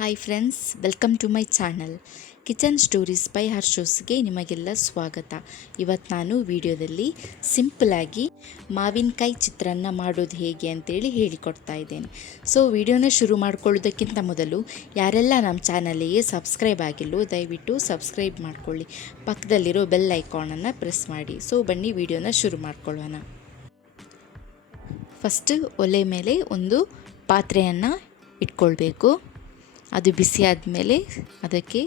Hi friends, welcome to my channel kitchen stories by ಹರ್ಷೋಸ್ಗೆ ನಿಮಗೆಲ್ಲ ಸ್ವಾಗತ. ಇವತ್ತು ನಾನು ವಿಡಿಯೋದಲ್ಲಿ ಸಿಂಪಲಾಗಿ ಮಾವಿನಕಾಯಿ ಚಿತ್ರಾನ್ನ ಮಾಡೋದು ಹೇಗೆ ಅಂತೇಳಿ ಹೇಳಿಕೊಡ್ತಾ ಇದ್ದೇನೆ. ಸೊ ವಿಡಿಯೋನ ಶುರು ಮಾಡ್ಕೊಳ್ಳೋದಕ್ಕಿಂತ ಮೊದಲು ಯಾರೆಲ್ಲ ನಮ್ಮ ಚಾನಲಿಗೆ ಸಬ್ಸ್ಕ್ರೈಬ್ ಆಗಿಲ್ಲೋ ದಯವಿಟ್ಟು ಸಬ್ಸ್ಕ್ರೈಬ್ ಮಾಡ್ಕೊಳ್ಳಿ, ಪಕ್ಕದಲ್ಲಿರೋ ಬೆಲ್ ಐಕಾನನ್ನು ಪ್ರೆಸ್ ಮಾಡಿ. ಸೊ ಬನ್ನಿ ವಿಡಿಯೋನ ಶುರು ಮಾಡ್ಕೊಳ್ಳೋಣ. ಫಸ್ಟ್ ಒಲೆ ಮೇಲೆ ಒಂದು ಪಾತ್ರೆಯನ್ನು ಇಟ್ಕೊಳ್ಬೇಕು. ಅದು ಬಿಸಿ ಆದಮೇಲೆ ಅದಕ್ಕೆ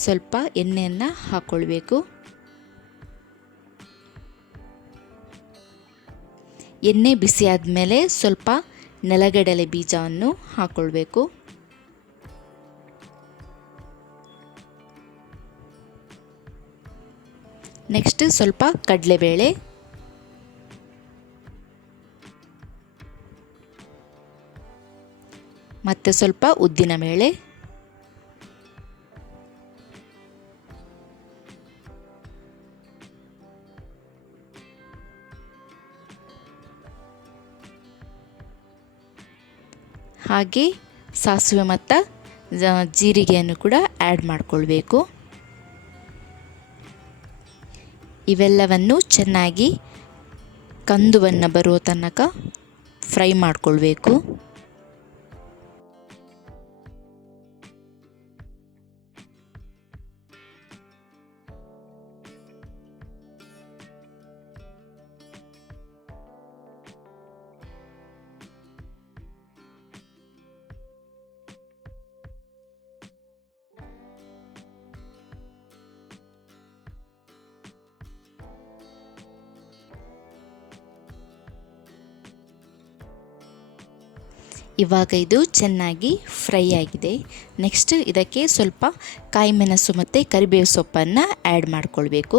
ಸ್ವಲ್ಪ ಎಣ್ಣೆಯನ್ನು ಹಾಕ್ಕೊಳ್ಬೇಕು. ಎಣ್ಣೆ ಬಿಸಿ ಆದಮೇಲೆ ಸ್ವಲ್ಪ ನೆಲಗಡಲೆ ಬೀಜವನ್ನು ಹಾಕ್ಕೊಳ್ಬೇಕು. ನೆಕ್ಸ್ಟ್ ಸ್ವಲ್ಪ ಕಡಲೆಬೇಳೆ, ಮತ್ತು ಸ್ವಲ್ಪ ಉದ್ದಿನಬೇಳೆ, ಹಾಗೆ ಸಾಸಿವೆ ಮತ್ತು ಜೀರಿಗೆಯನ್ನು ಕೂಡ ಆ್ಯಡ್ ಮಾಡಿಕೊಳ್ಬೇಕು. ಇವೆಲ್ಲವನ್ನು ಚೆನ್ನಾಗಿ ಕಂದು ಬಣ್ಣ ಬರೋ ತನಕ ಫ್ರೈ ಮಾಡಿಕೊಳ್ಬೇಕು. ಇವಾಗ ಇದು ಚೆನ್ನಾಗಿ ಫ್ರೈ ಆಗಿದೆ. ನೆಕ್ಸ್ಟ್ ಇದಕ್ಕೆ ಸ್ವಲ್ಪ ಕಾಯಿ ಮೆಣಸು ಮತ್ತು ಕರಿಬೇವು ಸೊಪ್ಪನ್ನು ಆ್ಯಡ್ ಮಾಡಿಕೊಳ್ಬೇಕು.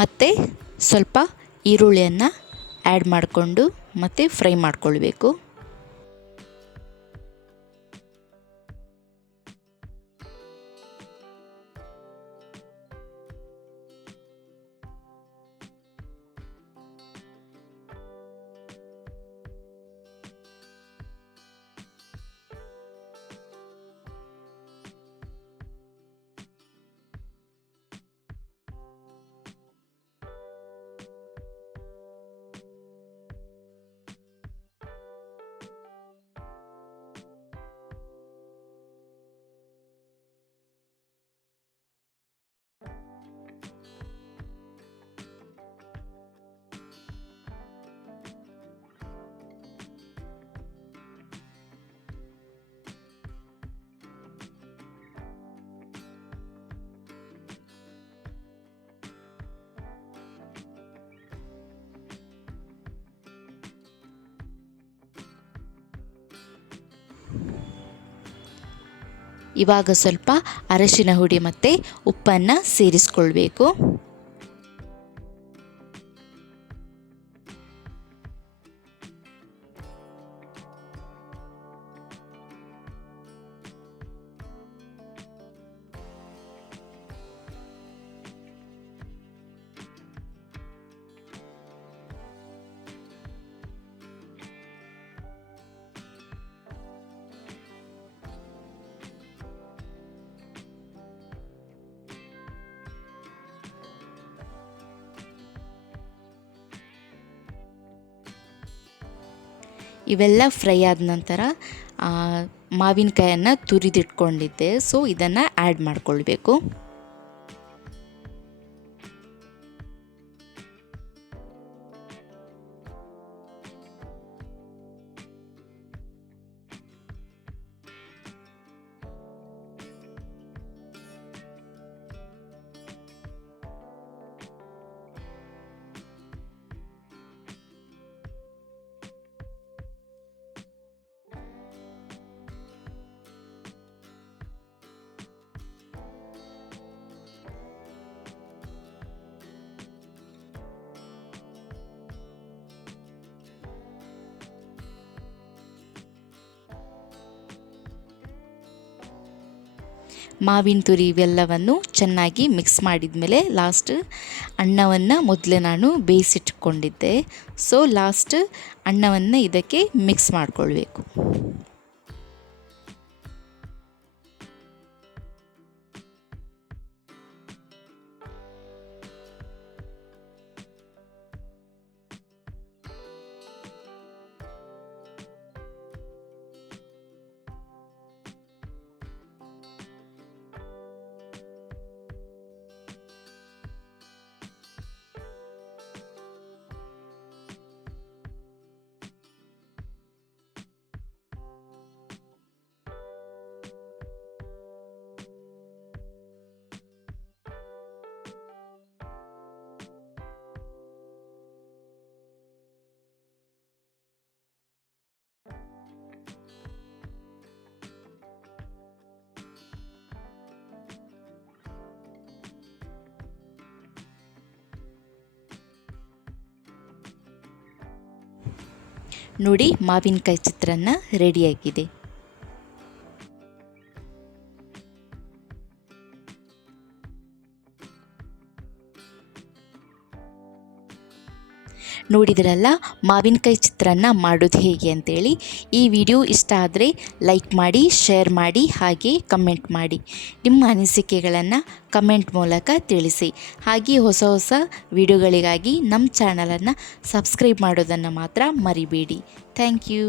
ಮತ್ತು ಸ್ವಲ್ಪ ಈರುಳ್ಳಿಯನ್ನು ಆ್ಯಡ್ ಮಾಡಿಕೊಂಡು ಮತ್ತು ಫ್ರೈ ಮಾಡಿಕೊಳ್ಬೇಕು. ಇವಾಗ ಸ್ವಲ್ಪ ಅರಶಿನ ಹುಡಿ ಮತ್ತು ಉಪ್ಪನ್ನು ಸೇರಿಸ್ಕೊಳ್ಬೇಕು. ಇವೆಲ್ಲ ಫ್ರೈ ಆದ ನಂತರ ಮಾವಿನಕಾಯನ್ನು ತುರಿದಿಟ್ಕೊಂಡಿದ್ದೆ, ಸೊ ಇದನ್ನು ಆ್ಯಡ್ ಮಾಡಿಕೊಳ್ಬೇಕು. ಮಾವಿನ ತುರಿ ಇವೆಲ್ಲವನ್ನು ಚೆನ್ನಾಗಿ ಮಿಕ್ಸ್ ಮಾಡಿದ ಮೇಲೆ ಲಾಸ್ಟ್ ಅನ್ನವನ್ನು ಮೊದಲೇ ನಾನು ಬೇಯಿಸಿಟ್ಕೊಂಡಿದ್ದೆ. ಸೊ ಲಾಸ್ಟ್ ಅನ್ನವನ್ನು ಇದಕ್ಕೆ ಮಿಕ್ಸ್ ಮಾಡಿಕೊಳ್ಬೇಕು. ನೋಡಿ, ಮಾವಿನಕಾಯಿ ಚಿತ್ರಾನ್ನ ರೆಡಿಯಾಗಿದೆ. ನೋಡಿದ್ರಲ್ಲ ಮಾವಿನಕಾಯಿ ಚಿತ್ರಾನ್ನ ಮಾಡೋದು ಹೇಗೆ ಅಂತೇಳಿ. ಈ ವಿಡಿಯೋ ಇಷ್ಟ ಆದರೆ ಲೈಕ್ ಮಾಡಿ, ಶೇರ್ ಮಾಡಿ, ಹಾಗೆ ಕಮೆಂಟ್ ಮಾಡಿ. ನಿಮ್ಮ ಅನಿಸಿಕೆಗಳನ್ನು ಕಮೆಂಟ್ ಮೂಲಕ ತಿಳಿಸಿ. ಹಾಗೆ ಹೊಸ ಹೊಸ ವಿಡಿಯೋಗಳಿಗಾಗಿ ನಮ್ಮ ಚಾನಲನ್ನು ಸಬ್ಸ್ಕ್ರೈಬ್ ಮಾಡೋದನ್ನು ಮಾತ್ರ ಮರಿಬೇಡಿ. Thank you.